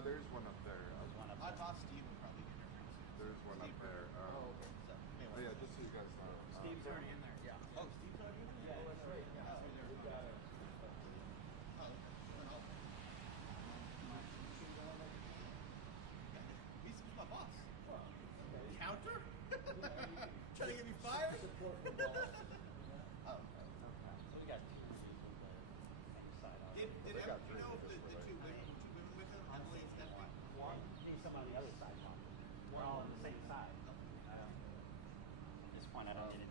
There's one up there. My boss Steve would probably get there pretty soon. There's one up there. Okay. So, Oh yeah, just so you guys know. Steve's already in there. Yeah. Oh, Steve's already in there? Yeah, that's right. Yeah. Oh, okay. He's my boss. Counter? Trying to get me fired? Support from boss. Oh, Okay. So we got two people that side on. Did you know if the two women with him, Emily and Stephanie? One, he's some on the other side. We're all on the same side. At this point, I don't need it.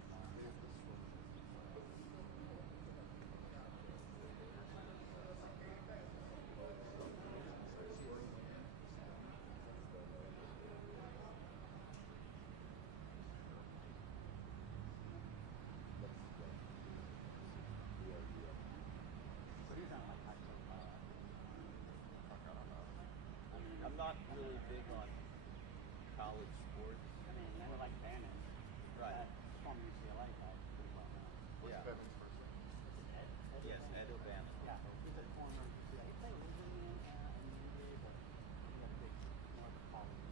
I'm not really big on college sports. I mean, they were like Bannon. Right. Former UCLA guy, pretty well known. What's Yeah. Kevin's first name? Ed Yes, Ed O'Bannon. Yeah, he's a former UCLA. He played originally in NBA, but he had a big, more of a college.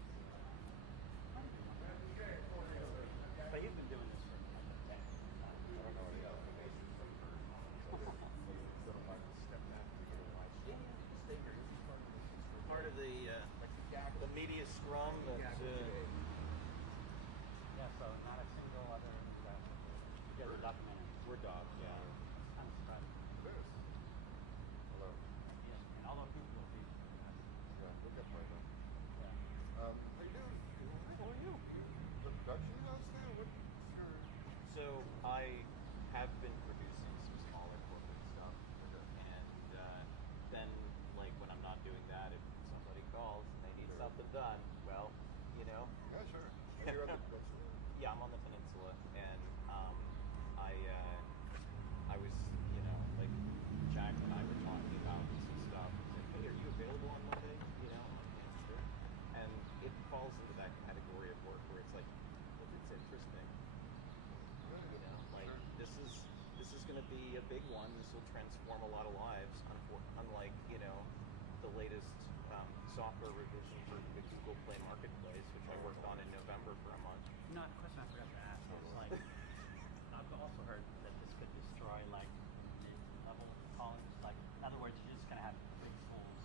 But he's been doing this for like a decade. I don't know any other Part of the media scrum that Yeah, so not a single other interaction. You guys are documenting. we're dogs, yeah. I'm surprised. It is. Hello. Yeah, and all those people will be. Yeah, look at right now. Yeah. How you doing? How are you? The production house there? What's your... So I have been producing some smaller corporate stuff, and then like when I'm not doing that, if somebody calls and they need something done, well, you know. Yeah, sure. And you're at the peninsula? Yeah, I'm on the peninsula, and I was, you know, like Jack and I were talking about some stuff. He's like, hey, are you available on Monday? You know, sure. And it falls into that category of work where it's like, if it's interesting, you know, like this is going to be a big one. This will transform a lot of lives. Unlike, you know, the latest software revision for the Google Play Marketplace, which I worked on in November for a month. You know, a question I forgot to ask is like, I've also heard that this could destroy like mid-level colleges. Like, in other words, you're just gonna have big schools.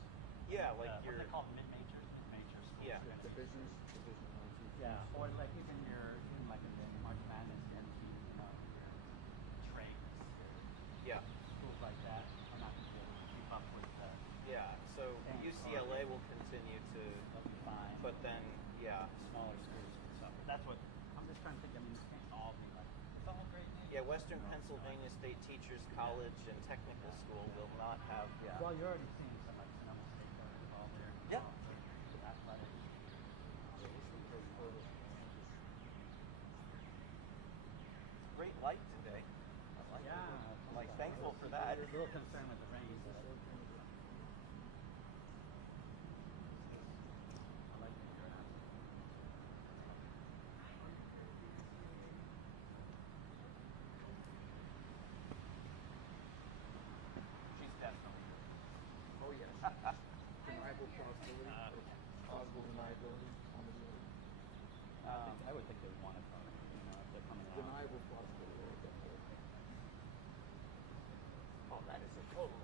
Yeah, like what they call mid-major schools. Yeah. Division 1, 2, 3. Yeah, or like even like in the March Madness, NC, you know, your trades, Yeah. schools like that are not gonna be able to keep up with the. Yeah, so And UCLA will continue to, They'll be fine. but then, yeah. Smaller schools and stuff. But that's what I'm just trying to think. I mean, it can't all be like. It's all great. Yeah, Western Pennsylvania State Teachers College and Technical School will not have, yeah. Well, you're already seeing stuff like Sonoma State that are involved there. Yeah. Athletics. Great light today. I like Yeah. it. I'm like thankful for that. I was a little concerned with the rain. But I like that you're out. She's definitely Oh, yes. Deniable possibility. Okay. Possible deniability on the deal. I would think they would want it from it, you know, if they're coming out. Deniable possibility. Oh, that is a total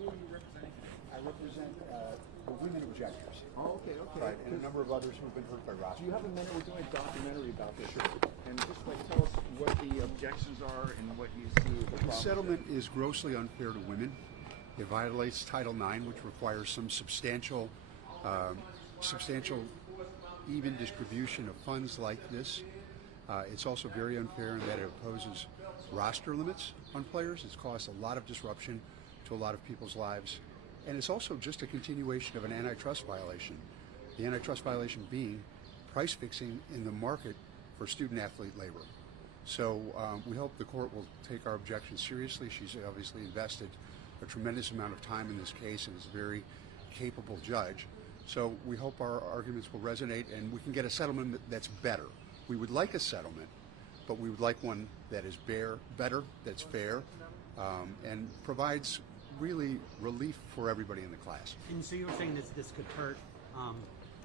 Who are you representing? I represent the women objectors. Oh, okay, okay. Right, and a number of others who've been hurt by Do Ross. you have a minute? We're doing a documentary about this. Sure. And just like tell us what the objections are and what you see as the The problems. settlement is grossly unfair to women. It violates Title IX, which requires some substantial even distribution of funds like this. It's also very unfair in that it imposes roster limits on players. It's caused a lot of disruption to a lot of people's lives. And it's also just a continuation of an antitrust violation. The antitrust violation being price fixing in the market for student athlete labor. So we hope the court will take our objections seriously. She's obviously invested a tremendous amount of time in this case and is a very capable judge. So we hope our arguments will resonate and we can get a settlement that's better. We would like a settlement, but we would like one that is better, that's fair, and provides really relief for everybody in the class. And so you were saying this could hurt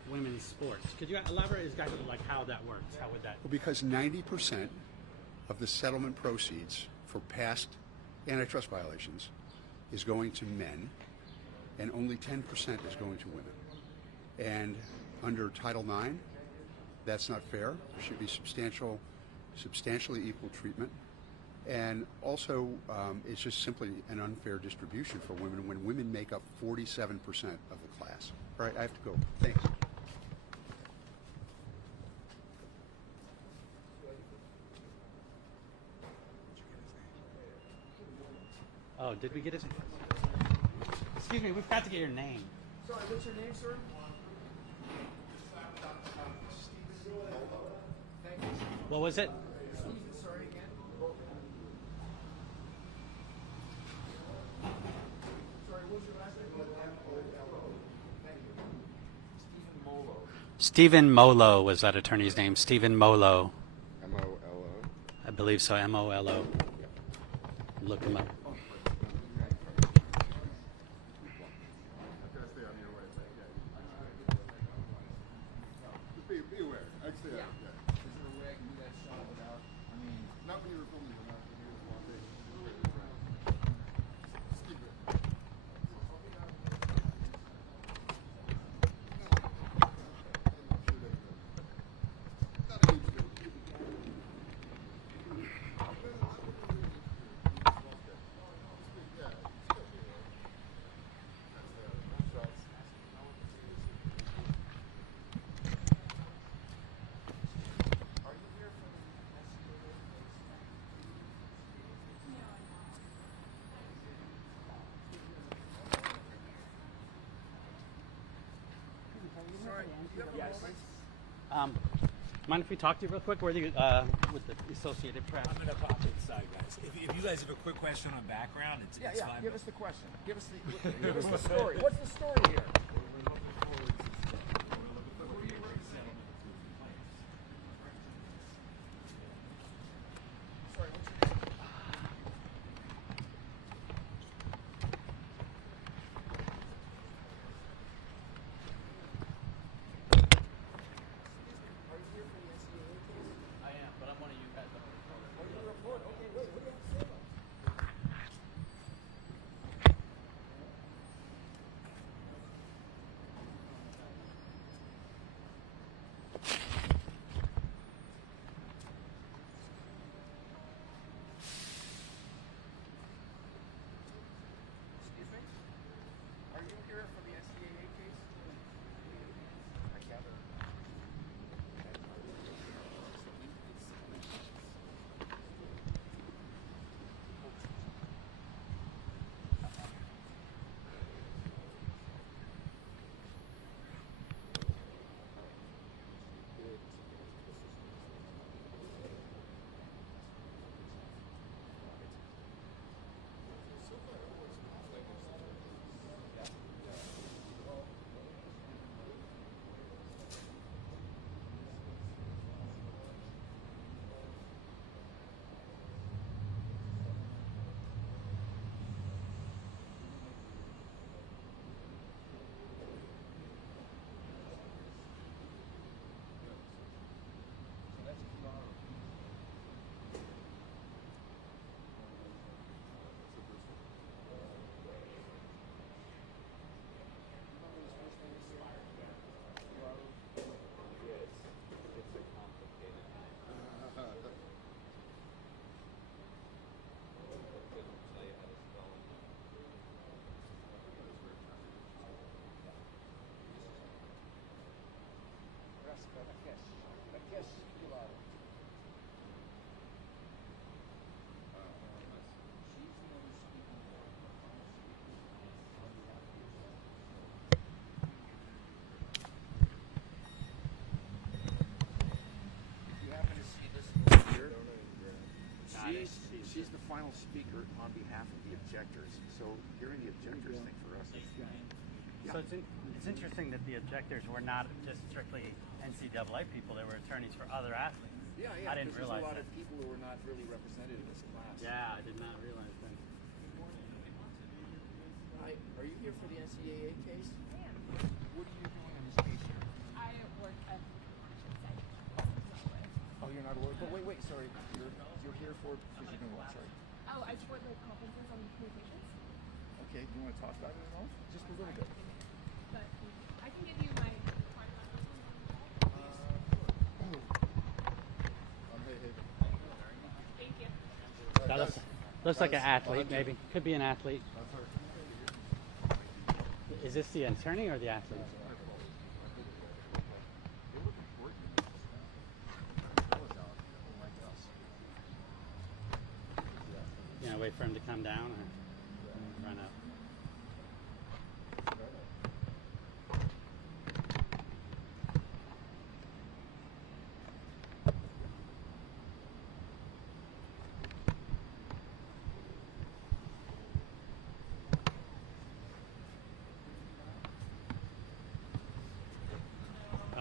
women's sports. Could you elaborate exactly like how that works? How would that? Well, because 90% of the settlement proceeds for past antitrust violations is going to men, and only 10% is going to women. And under Title IX, that's not fair. There should be substantially equal treatment. And also, it's just simply an unfair distribution for women when women make up 47% of the class. All right, I have to go. Thanks. Oh, did we get his? Excuse me, we've got to get your name. Sorry, what's your name, sir? Thank you. What was it? Sorry again. Sorry, what's your last name? M-O-L-O. Thank you. Stephen Molo. Stephen Molo was that attorney's name. Stephen Molo. M-O-L-O. I believe so. M-O-L-O. Look him up. Be aware. Actually, Yeah. yeah. Is there a way I can do that shot without, I mean, Not when you were filming, but not when you were watching. Keep it. Not a huge deal. Mind if we talk to you real quick? Where are you with the Associated Press? I'm gonna pop inside, guys. If you guys have a quick question on background, it's yeah, fine. give us the question. Give us the story. What's the story here? Sorry, what's your name? Are you here for the NCAA case? I am, but I'm one of you guys. Oh, you're a reporter. Okay, wait, what do you have to say about it? panel speaker on behalf of the objectors. So hearing the objectors think for us is So it's interesting that the objectors were not just strictly NCAA people; they were attorneys for other athletes. yeah. I didn't There's realize a lot that. of people who are not really represented in this class. Yeah, I did not realize that. Hi, are you here for the NCAA case? I am. What are you doing in this case here? I work at, I should say. Oh, you're not a lawyer. But wait, sorry. You're here for because you're doing what? Sorry. Oh, I support the conferences on communications. Okay. Do you want to talk about it at all? Just a little bit. But I can give you my card number. Thank you. That looks like an athlete, maybe. Could be an athlete. Is this the attorney or the athlete? They look important. You know, wait for him to come down or run up.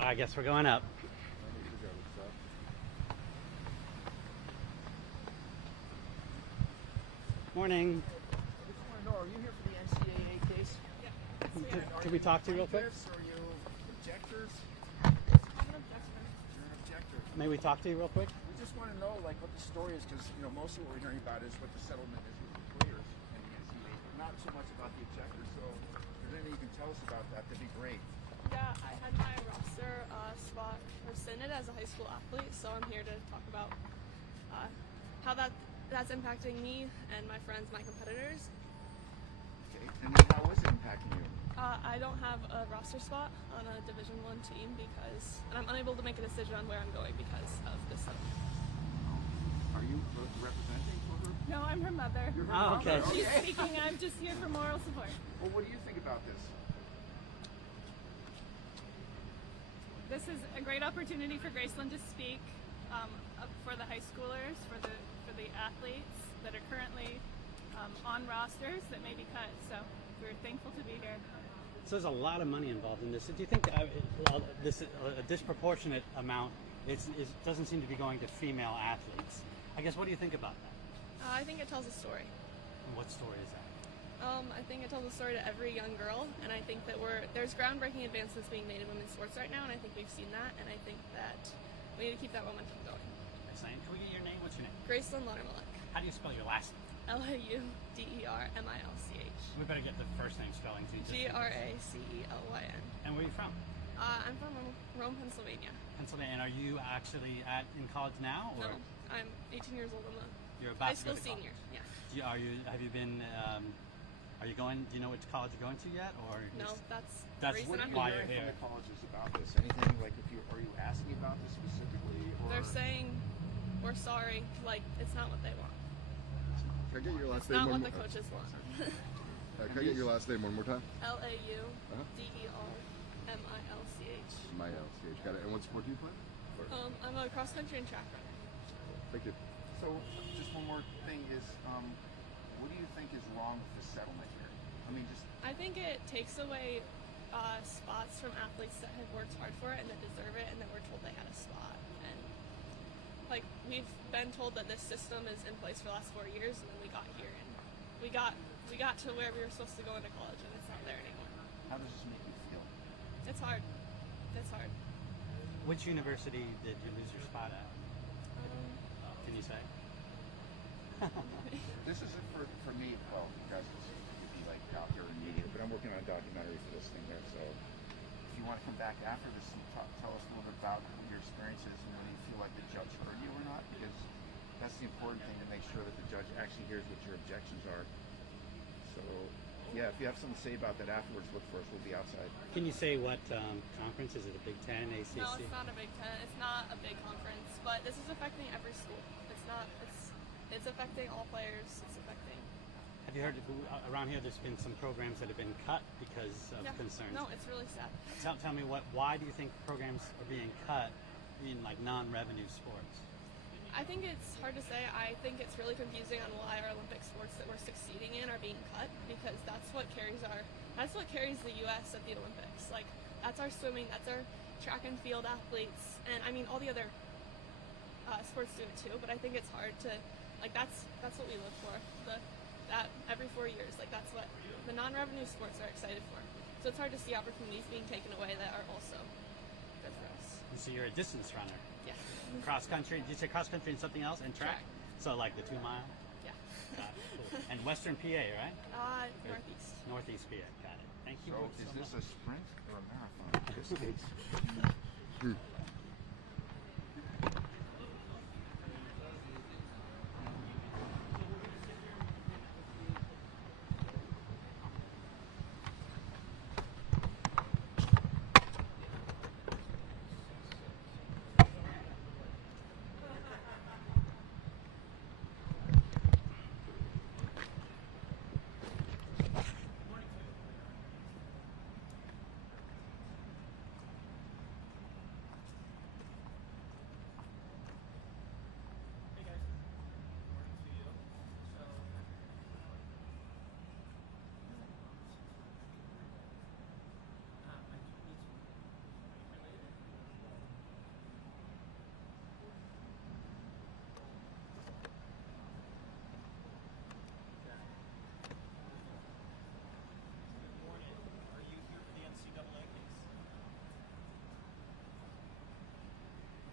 I guess we're going up. Morning. I just want to know, are you here for the NCAA case? Can we talk to you real quick? Plaintiffs? Are you objectors? I'm an objector. You're an objector. May we talk to you real quick? We just want to know, like, what the story is, because most of what we're hearing about is what the settlement is with the players and the NCAA, but not so much about the objectors. So, if there's anything you can tell us about that, that'd be great. Yeah, I had my roster spot rescinded as a high school athlete, so I'm here to talk about how that's impacting me and my friends, my competitors. Okay. And then how is it impacting you? I don't have a roster spot on a Division I team and I'm unable to make a decision on where I'm going because of this settlement. Are you representing for her? No, I'm her mother. You're her Oh, okay. mother. She's speaking. I'm just here for moral support. Well, what do you think about this? This is a great opportunity for Graceland to speak for the high schoolers, for the athletes that are currently on rosters that may be cut. So we're thankful to be here. So there's a lot of money involved in this. Do you think this a disproportionate amount doesn't seem to be going to female athletes? I guess, what do you think about that? I think it tells a story. And what story is that? I think it tells a story to every young girl, and I think that there's groundbreaking advancements being made in women's sports right now, and I think we've seen that, and I think that we need to keep that momentum going. Excellent. Can we get your name? What's your name? Graceland Laudermilek. How do you spell your last name? LAUDERMILCH. We better get the first name spelling too. GRACELYN. And where are you from? I'm from Rome, Pennsylvania. Pennsylvania. And are you actually in college now, or No, I'm 18 years old. I'm a you're about high to go school to college? senior. Yeah. Have you been? Are you going? Do you know which college you're going to yet, or No, that's That's the reason What are I'm you why here. you're hearing here. from the colleges about this? Anything like are you asking about this specifically? Or They're saying we're sorry. Like it's not what they want. Can I get your last It's name not one what the more coaches want. Can I get your last name one more time? LAUDERMILCH. My LCH. Got it. And what sport do you play? I'm a cross country and track runner. Thank you. So, just one more thing is, what do you think is wrong with the settlement here? I mean, just I think it takes away spots from athletes that have worked hard for it and that deserve it, and that we're told they had a spot. And like we've been told that this system is in place for the last 4 years, and then we got here and we got to where we were supposed to go into college, and it's not there anymore. how does this make you feel? It's hard. It's hard. Which university did you lose your spot at? Can you say? This isn't for me. Well, you guys could be like out here in media, but I'm working on a documentary for this thing there. So, if you want to come back after this and tell us a little bit about what your experiences and whether you feel like the judge heard you or not, because that's the important thing, to make sure that the judge actually hears what your objections are. So, yeah, if you have something to say about that afterwards, look for us. We'll be outside. Can you say what conference? Is it a Big Ten, ACC? No, it's not a Big Ten. It's not a big conference, but this is affecting every school. It's not. It's affecting all players. It's affecting. Have you heard around here? There's been some programs that have been cut because of Yeah. concerns. No, it's really sad. Tell me why do you think programs are being cut in like non-revenue sports? I I think it's hard to say. I think it's really confusing on why our Olympic sports that we're succeeding in are being cut, because that's what carries the U.S. at the Olympics. Like, that's our swimming, that's our track and field athletes, and I mean all the other sports do it too. But I think it's hard to, like, that's what we look for. That every 4 years, like, that's what the non-revenue sports are excited for. So it's hard to see opportunities being taken away that are also good for us. And so you're a distance runner. Yeah. Cross country. Did you say cross country and something else? And track? Track. So like the 2 mile? Yeah. Cool. And Western PA, right? Northeast. Northeast PA. Got it. Thank you. So so is this much. a sprint or a marathon? This is.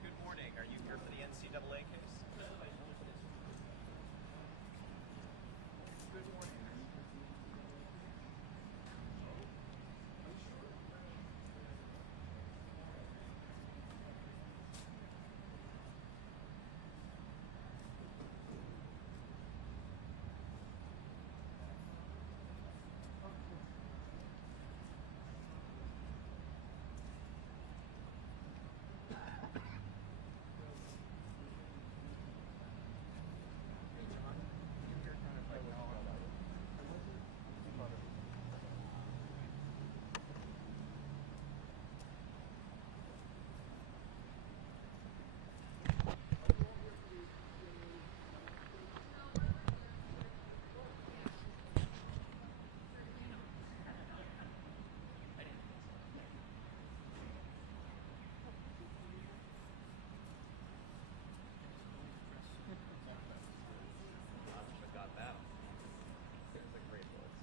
Good morning. Are you here for the NCAA case? Good morning. Got that. It's a great voice.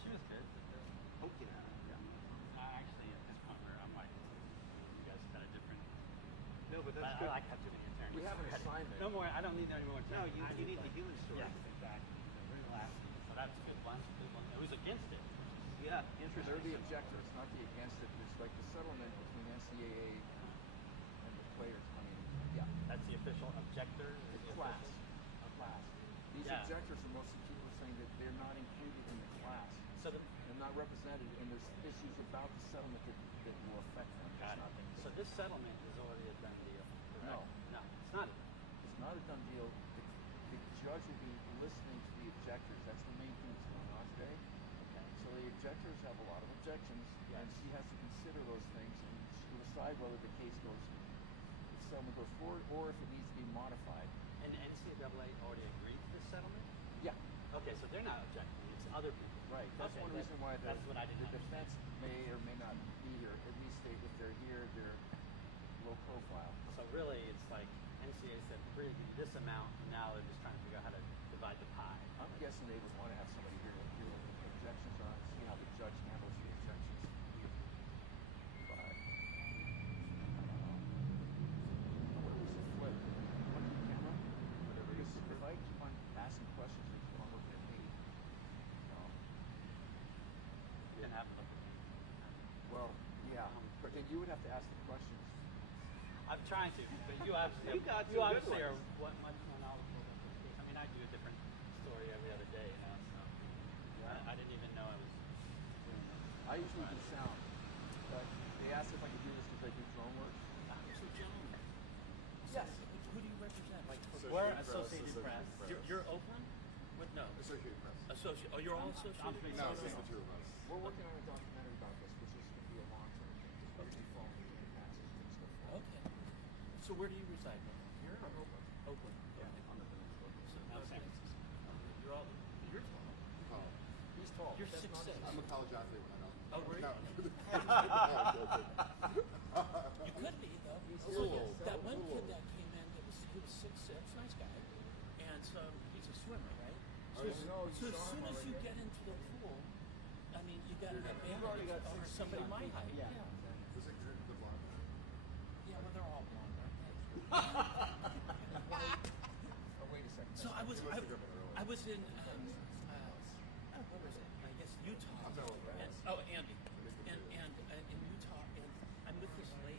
She was good. Oh yeah. Actually, at this point, where I'm like, you guys kind of different. No, but that's I good. like how too many attorneys. We have an already. assignment. No more. I don't need any more. No, attorneys. I you need the human story. Yes, exactly. The real athlete. So that's a good one. Good one. Who's against it? Yeah, They're interesting. the objectors, not the against it. It's like the settlement between NCAA and the players. I mean, yeah. That's the official objector. The is the class. official? A class. These Yeah. objectors are mostly people saying that they're not included in the class. So the, They're not represented, and there's issues about the settlement that will affect them. got It's it. not So this settlement is already a done deal. No. Correct? No, it's not. It's not a done deal. The judge will be listening to the objectors. That's the main thing that's going on today. Okay. So the objectors have a lot of objections, and she has to consider those things, and she will decide whether the case goes, the settlement goes forward, or if it needs to be modified. And NCAA already agreed to this settlement? Yeah. Okay, so they're not objecting. It's other people. Right. That's Okay, one reason why the, that's what I didn't the understand. defense may or may not be here. At least if they're here, they're low profile. So really, it's like NCAA said, we're going to give you this amount, and now they're just trying to figure out how to divide the pie. I'm guessing they would want to have somebody here to hear what the objections are, and see how the judge handles the objections. But what was the flip? Look at the camera. Because if I keep on asking questions, they keep on looking at me. You didn't have to look at me. Well, yeah, but then you would have to ask the questions. I'm trying to, but you obviously, You got some you good obviously are ones. much more knowledgeable about this case. I mean, I do a different story every other day, you know, so I didn't even know I was doing this. I usually do sound, but they asked if I could do this because I do drone work. So, gentlemen, Yes. who do you represent? Like, Associated we're Press, Associated Associated Press. Press. You're Oakland? With no. Associated Press. Oh, you're all Associated? No, it's just the two of us. We're working on a documentary about this, which is going to be a long-term thing. It's going to be following the passes and stuff. Okay. So where do you reside now? Here or Oakland? Oakland. Yeah, on the peninsula. So, San Francisco. You're all, you're tall. Oh, He's tall. You're that's 6'6". I'm a college athlete when I know. Oh, were you? No. You could be though. He's So old. that one He's kid old. that came in, he was 6'6", nice guy, and so he's a swimmer, right? So, Oh, yeah, no, you so as saw him soon as you already. get into the pool, I mean, you got an already advantage got over 6 somebody feet on my feet. height. Yeah. Was it good? The blonde? Yeah, well, they're all blonde, aren't they? Oh, wait a second. So I was, You must have driven early. I was in, what was it? I guess Utah. I'm not And, oh, Andy, and in Utah, and I'm with this lady.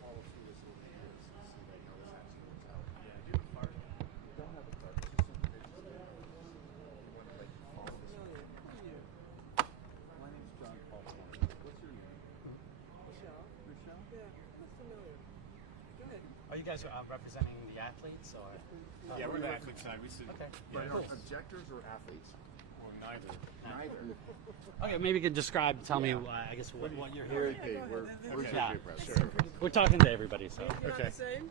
Follow through this over the years and see like how this actually works out. Yeah, I do have a card. You don't have a card. It's just something that you want to like follow this. My name's John Paul. What's your name? Michelle. Michelle? Yeah, that's familiar. Go ahead. Are you guys representing the athletes or? Yeah, we're the athlete side. We see. Okay. But Cool. objectors or athletes? Well, neither. Neither. Okay, maybe you could describe. Tell me, I guess, what you're We're here. we're Yeah. JJ Press. Sure. We're talking to everybody, so. You're not the same?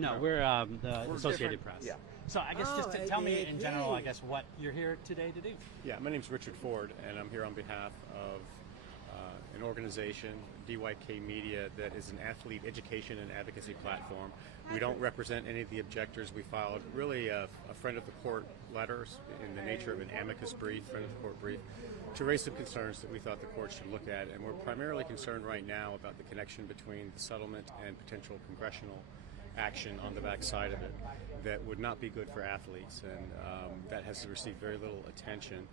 No, we're the We're Associated different. Press. Yeah. So I guess just Oh, tell me in AAP. general, I guess, what you're here today to do. Yeah, my name's Richard Ford, and I'm here on behalf of an organization, DYK Media, that is an athlete education and advocacy platform. We don't represent any of the objectors. We filed really a friend of the court letters in the nature of an amicus brief, friend of the court brief, to raise some concerns that we thought the court should look at. And we're primarily concerned right now about the connection between the settlement and potential congressional action on the backside of it that would not be good for athletes, and that has received very little attention.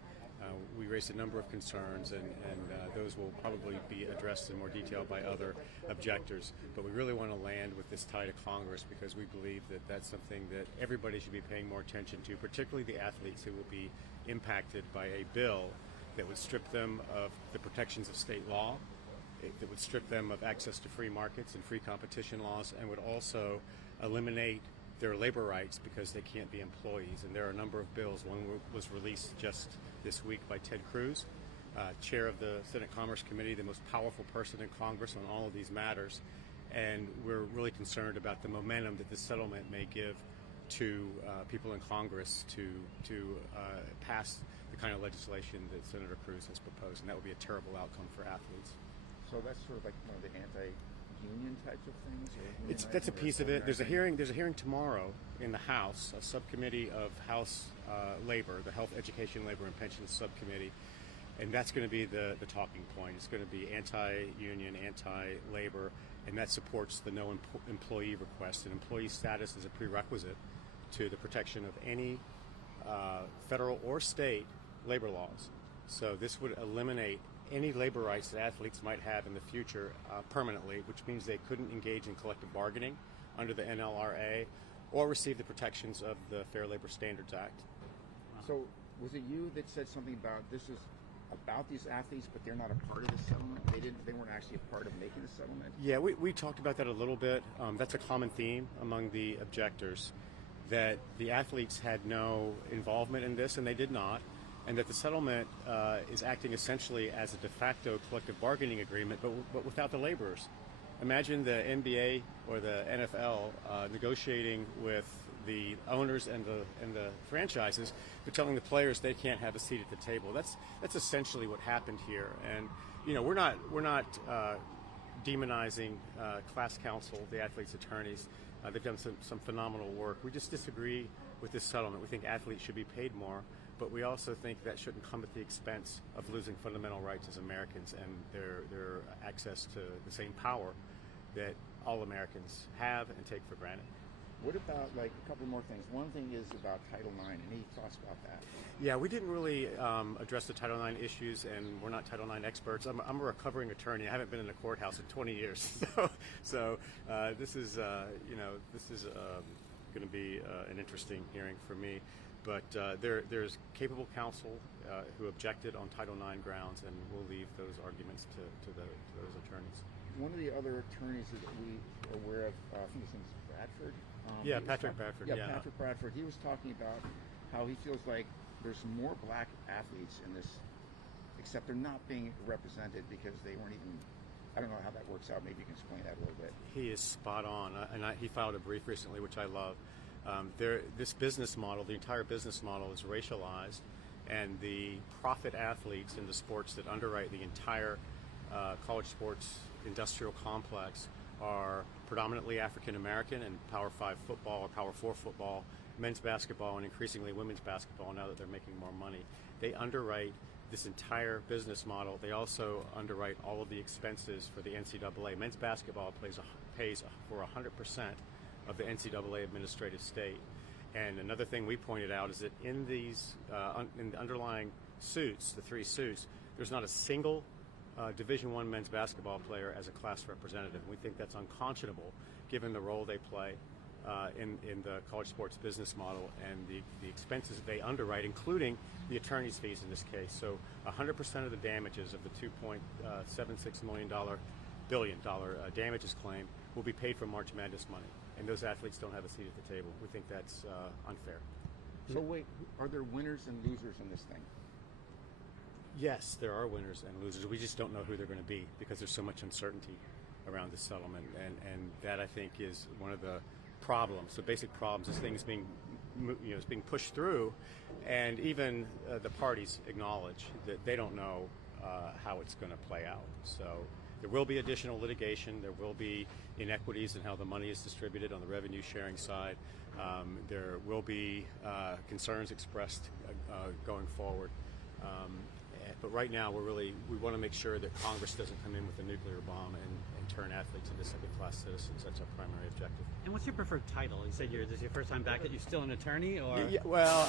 We raised a number of concerns, and those will probably be addressed in more detail by other objectors. But we really want to land with this tie to Congress because we believe that that's something that everybody should be paying more attention to, particularly the athletes who will be impacted by a bill that would strip them of the protections of state law, that would strip them of access to free markets and free competition laws, and would also eliminate their labor rights because they can't be employees. And there are a number of bills. One was released just this week by Ted Cruz, chair of the Senate Commerce Committee, the most powerful person in Congress on all of these matters. And we're really concerned about the momentum that this settlement may give to people in Congress to pass the kind of legislation that Senator Cruz has proposed, and that would be a terrible outcome for athletes. So that's sort of like one of the anti-union types of things? Or That's a unionizing or piece of it. There's a organizing? hearing tomorrow in the House, a subcommittee of House Labor, the Health, Education, Labor, and Pensions Subcommittee, and that's going to be the talking point. It's going to be anti-union, anti-labor, and that supports the no employee request. And employee status is a prerequisite to the protection of any federal or state labor laws. So this would eliminate any labor rights that athletes might have in the future permanently, which means they couldn't engage in collective bargaining under the NLRA or receive the protections of the Fair Labor Standards Act. So was it you that said something about this is about these athletes, but they're not a part of the settlement? They weren't actually a part of making the settlement? Yeah, we talked about that a little bit. That's a common theme among the objectors, that the athletes had no involvement in this, and they did not, and that the settlement is acting essentially as a de facto collective bargaining agreement, but without the laborers. Imagine the NBA or the NFL negotiating with the owners and the franchises, but telling the players they can't have a seat at the table. That's essentially what happened here. And you know, we're not demonizing class counsel, the athletes' attorneys. They've done some phenomenal work. We just disagree with this settlement. We think athletes should be paid more, but we also think that shouldn't come at the expense of losing fundamental rights as Americans and their access to the same power that all Americans have and take for granted. What about, like, a couple more things? One thing is about Title IX. Any thoughts about that? Yeah, we didn't really address the Title IX issues, and we're not Title IX experts. I'm a recovering attorney. I haven't been in a courthouse in 20 years, so this is going to be an interesting hearing for me. But there's capable counsel who objected on Title IX grounds, and we'll leave those arguments to those attorneys. One of the other attorneys that we are aware of, I think his name's Bradford. Patrick Bradford. Yeah, Patrick Bradford. He was talking about how he feels like there's more black athletes in this, except they're not being represented because they weren't even. I don't know how that works out. Maybe you can explain that a little bit. He is spot on, and he filed a brief recently, which I love. This business model, the entire business model, is racialized, and the profit athletes in the sports that underwrite the entire college sports industrial complex are predominantly African American and Power 5 football or Power 4 football, men's basketball, and increasingly women's basketball now that they're making more money. They underwrite this entire business model. They also underwrite all of the expenses for the NCAA. Men's basketball pays for 100% of the NCAA administrative state. And another thing we pointed out is that in these in the underlying suits, the 3 suits, there's not a single Division I men's basketball player as a class representative. We think that's unconscionable given the role they play in the college sports business model and the expenses they underwrite, including the attorney's fees in this case. So 100% of the damages of the $2.76 billion damages claim will be paid from March Madness money, and those athletes don't have a seat at the table. We think that's unfair. So wait, are there winners and losers in this thing? Yes, there are winners and losers. We just don't know who they're going to be because there's so much uncertainty around this settlement, and that I think is one of the problems, the basic problems. This thing is being, is being pushed through, and even the parties acknowledge that they don't know how it's going to play out. So there will be additional litigation. There will be inequities in how the money is distributed on the revenue sharing side. There will be concerns expressed going forward. But right now, we want to make sure that Congress doesn't come in with a nuclear bomb and turn athletes into second-class citizens. That's our primary objective. And what's your preferred title? You said this is your first time back. Are you still an attorney, or? Yeah, well,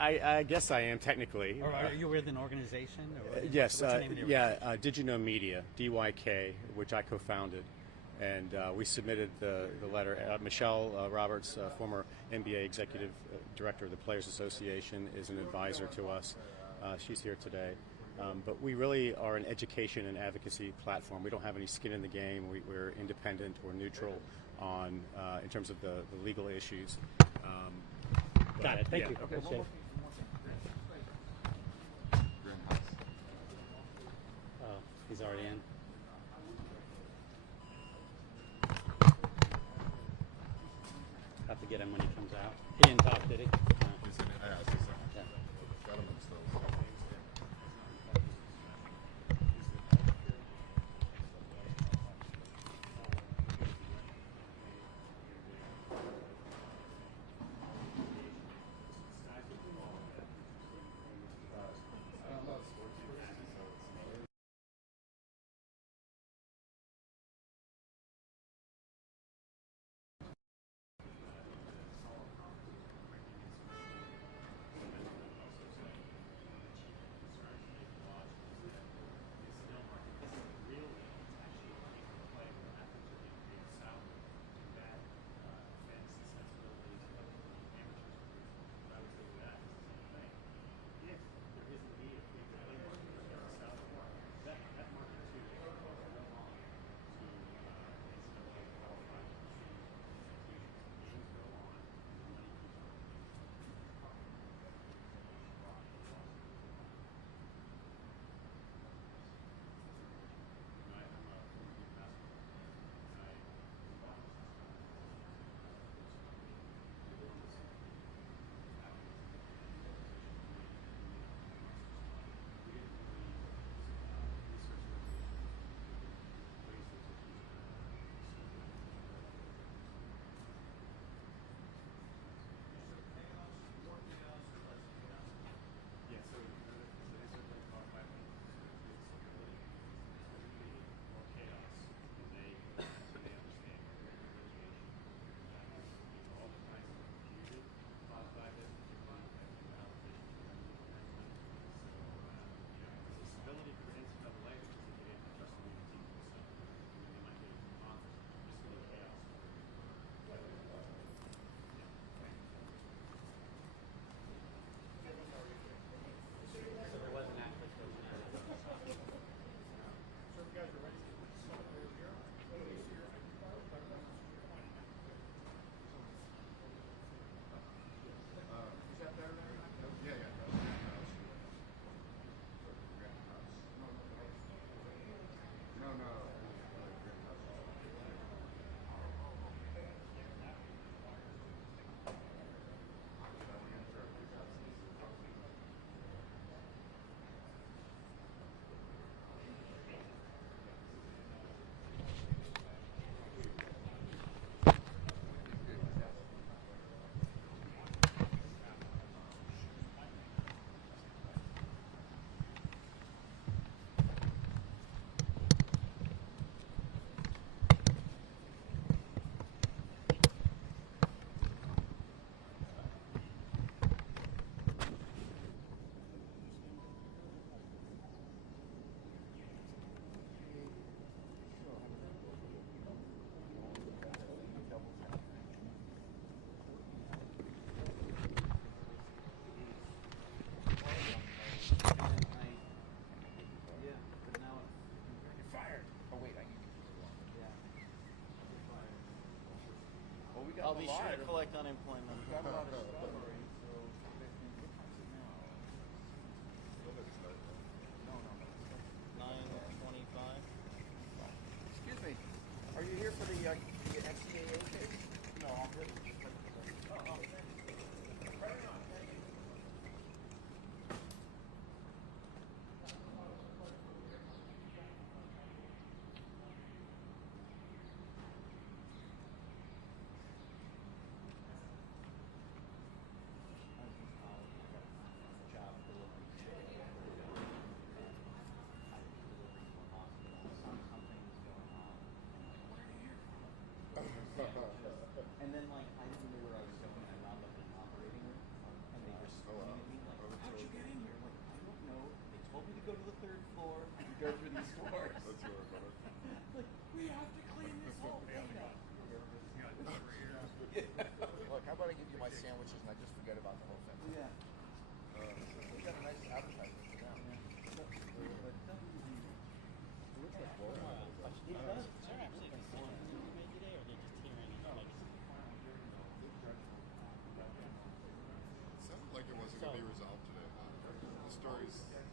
I guess I am technically. Or are you with an organization? Or yes. What's the name of the Did You Know Media, DYK, which I co-founded, and we submitted the letter. Michelle Roberts, former NBA executive director of the Players Association, is an advisor to us. She's here today. But we really are an education and advocacy platform. We don't have any skin in the game. We're independent. We're neutral on in terms of the legal issues. Got it. Thank you. Okay, Appreciate it. Oh, he's already in. Have to get him when he comes out. He didn't talk, did he? Yeah. I'll be sure alive. to collect unemployment. We've got a lot of strawberries, so what time's it now? No. 9:25. Excuse me. Are you here for the NCAA case? No, I'm here. And then, like, I didn't know where I was going. I wound up in the operating room, and they were screaming at me, like, how'd you get in here? I'm like, I don't know. They told me to go to the 3rd floor and go through these doors. That's your brother. Like, we have to clean this whole thing up. Look, how about I give you my sandwiches and I just forget about the whole thing? Yeah. We got a nice advertisement for them. Is there actually a decision to be made today, or they're just hearing it like It sounded like it wasn't going to be resolved today. The stories said that.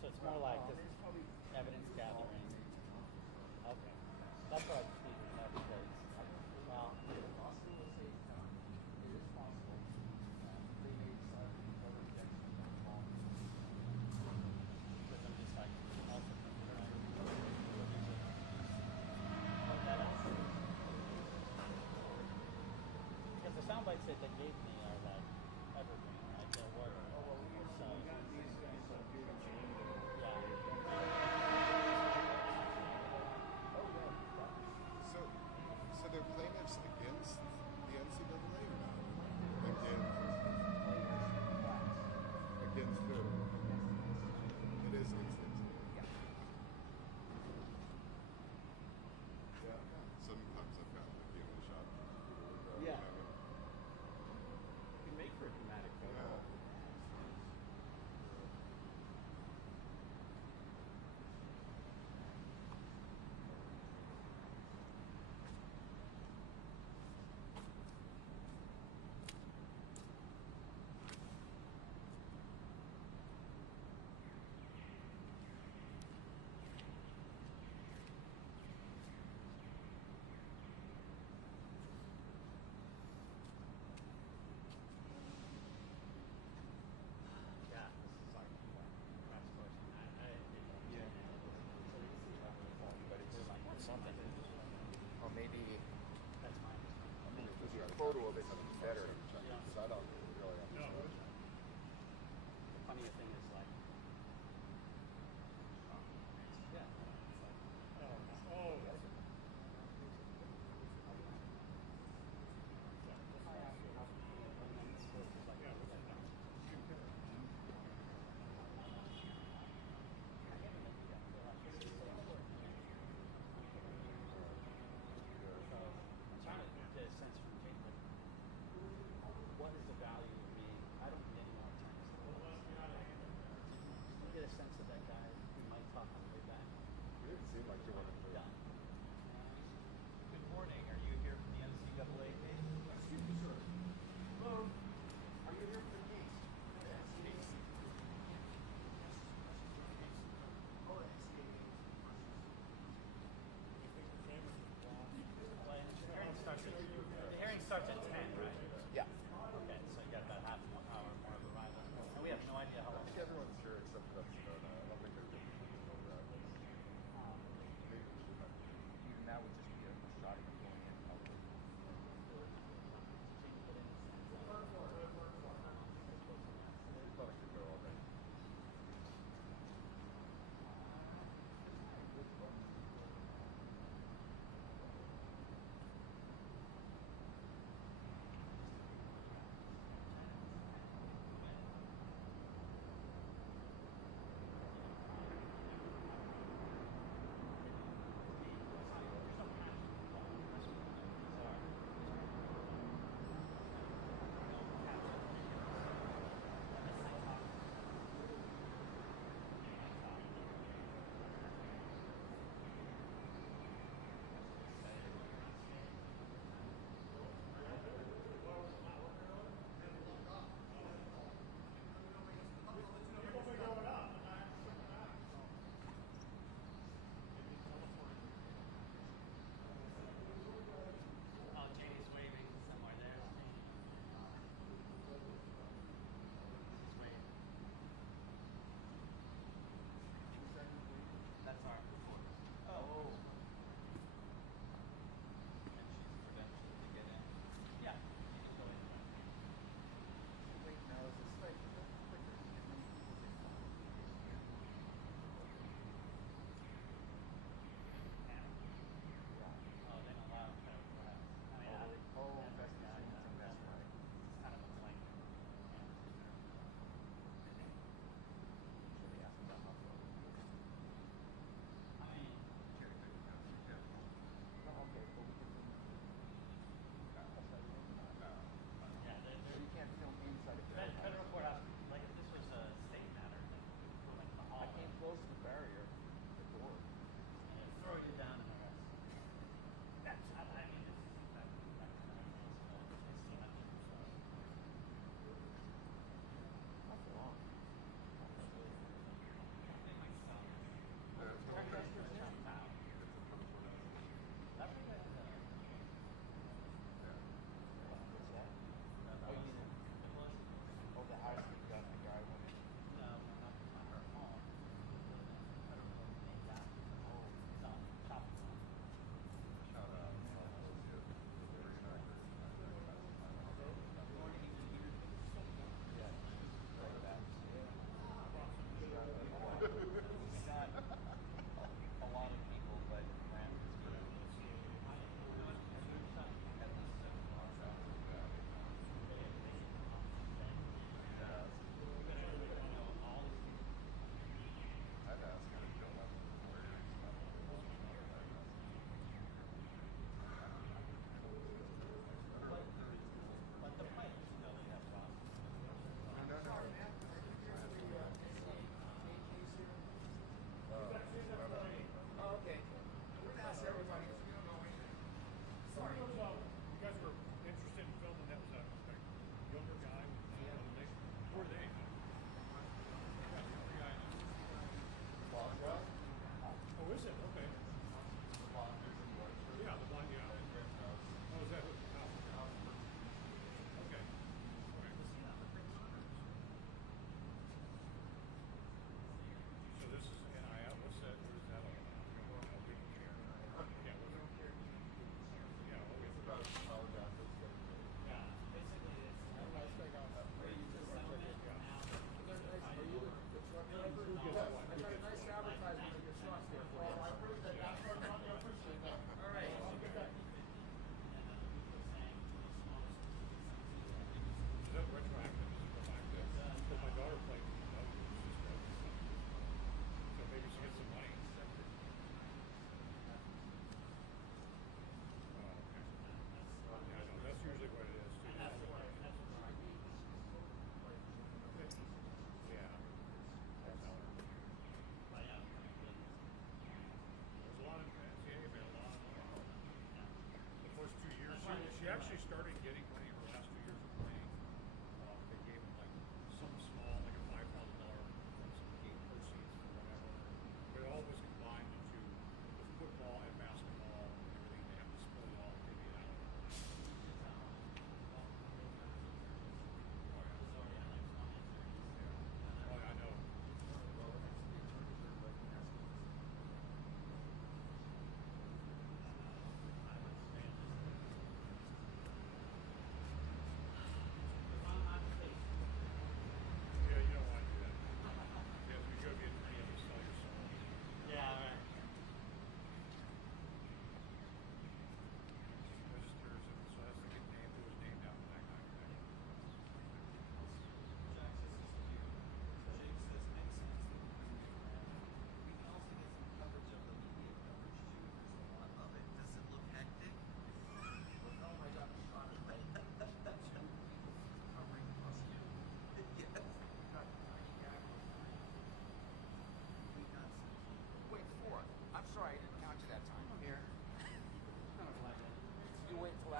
so it's more like this evidence gathering? Okay. That's what I just needed to know because, well, because I'm just like, also thinking like, because the sound bites that they gave me are like evergreen, like they're working. So, So they're plaintiffs against the NCAA or not? Against who? It is against the NCAA. Yeah. Sometimes I've got the human shot. Yeah. You can make for a dramatic photo. Yeah. yeah, this is like, that's first. Yeah. But it's something. Or maybe That's mine. a photo of it would be better. Because I don't really understand. The funniest thing is like, yeah, it's like, I'm trying to get a sense from Jake, like,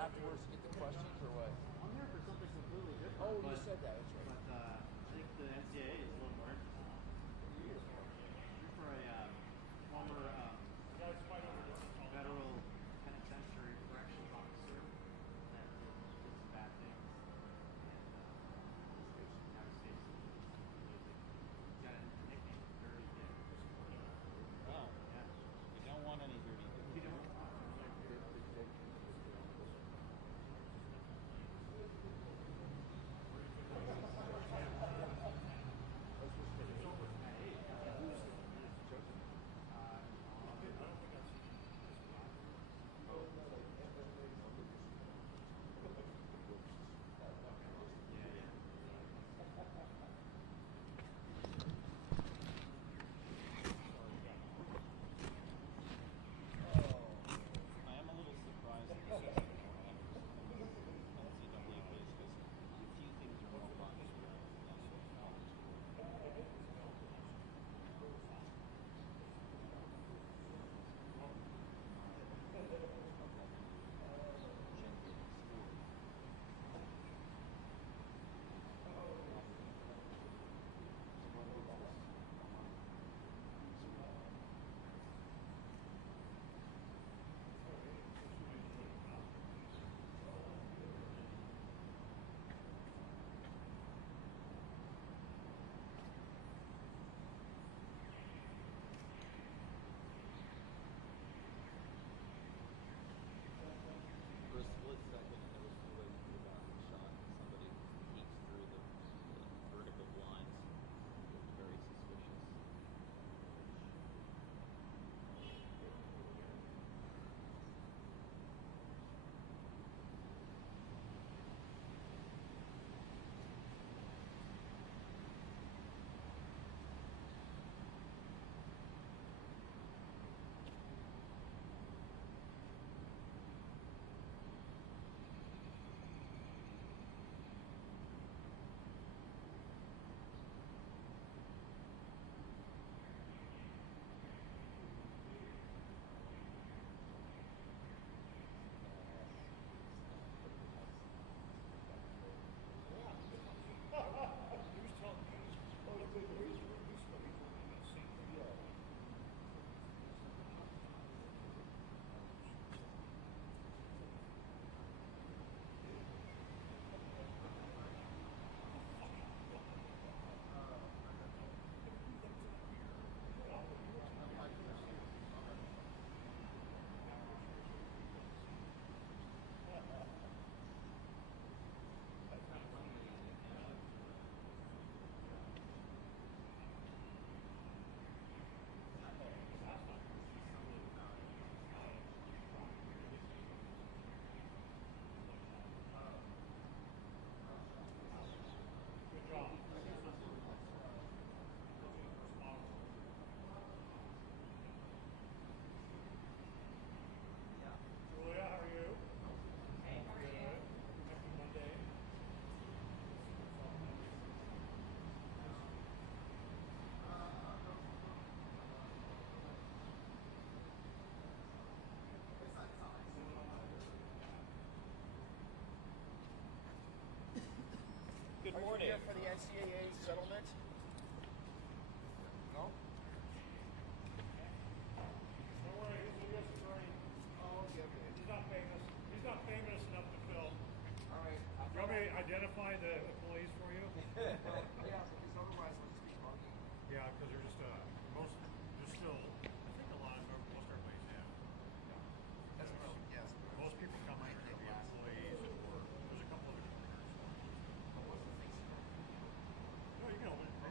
afterwards to get the questions or what? I'm there for something completely different. Oh, you but, said that. That's right. But I think the NCAA is a little more interesting. I'm for a former federal penitentiary corrections officer that did some bad things. And now he stays in music. He's got a nickname, Dirty Dick. Oh, Yeah. you don't want any dirty dick. You don't. I am a little surprised that this isn't more NCAA based because few things are more popular than college sport. For a split second, I was feeling about shot. Somebody peeks through the vertical blinds. It was very suspicious. Julia, how are you? Hey, how are you? Happy Monday. Good Are morning. you here for the NCAA settlement? No? Don't worry, he's a US attorney. Oh, okay, okay. He's not famous. He's not famous enough to film. All right. You want me to identify the police for you? Yeah, because otherwise I'll just be talking. Yeah, because they're just they're still. I think a lot of most everybody's in. That's what yes. Most people come in to be employees, or there's a couple of. No, you can open it.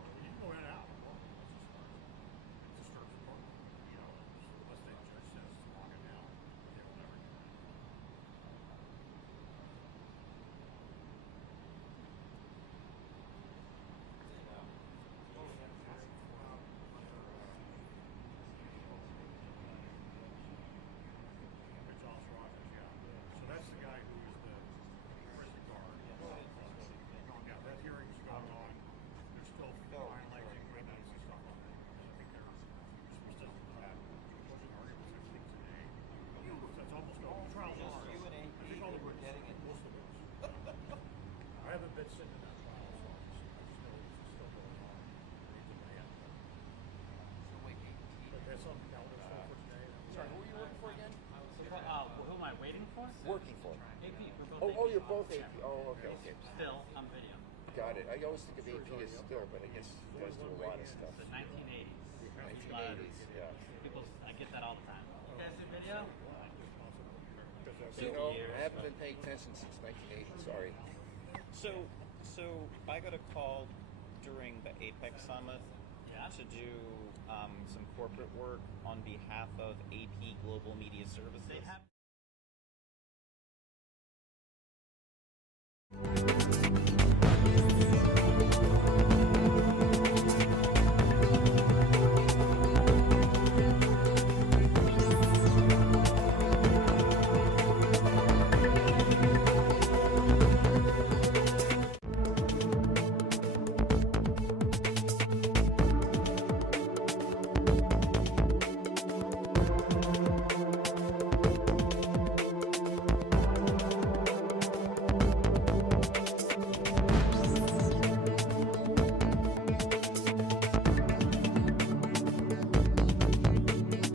Who am I waiting for? Working for? AP. We're both AP. You're both AP. Oh, okay, okay. Still, I'm video. Got it. I always think of AP as still, but I guess you guys do a lot of stuff. The 1980s. 1980s, yeah. People, I get that all the time. You guys do video? You know, I haven't been paying attention since 1980. Sorry. So I got a call during the Apex Summit to do some corporate work on behalf of AP Global Media Services.